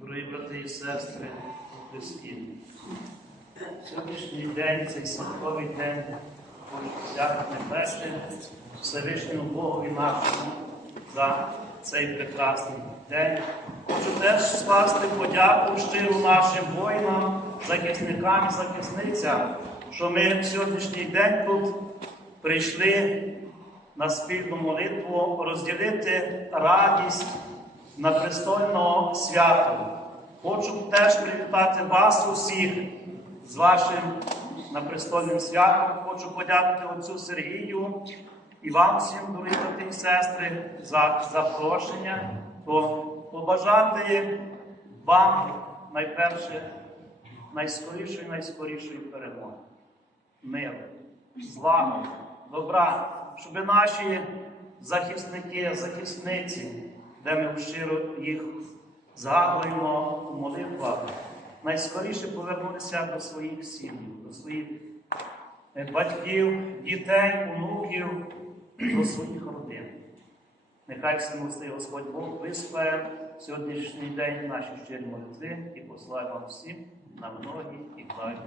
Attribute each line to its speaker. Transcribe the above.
Speaker 1: Дорогі брати і сестри у сьогоднішній день, цей святковий день, хочу всяких небесне Всевишньому Богові нашому за цей прекрасний день. Хочу теж скласти подяку щиру нашим воїнам, захисникам і захисницям, що ми в сьогоднішній день тут прийшли на спільну молитву розділити радість на престольного свята. Хочу теж привітати вас усіх з вашим напрестольним святом. Хочу подякувати отцю Сергію і вам всім, дорогі брати і сестри, за запрошення, то побажати вам найперше найскорішої, найскорішої перемоги. Миру, злагоди, добра, щоб наші захисники, захисниці, де ми щиро їх згадуємо у молитвах, найскоріше повернулися до своїх сім'їв, до своїх е, батьків, дітей, онуків, до своїх родин. Нехай всемогутній Господь Бог вислає сьогоднішній день наші щирі молитви і послає вам всім на многі і благі.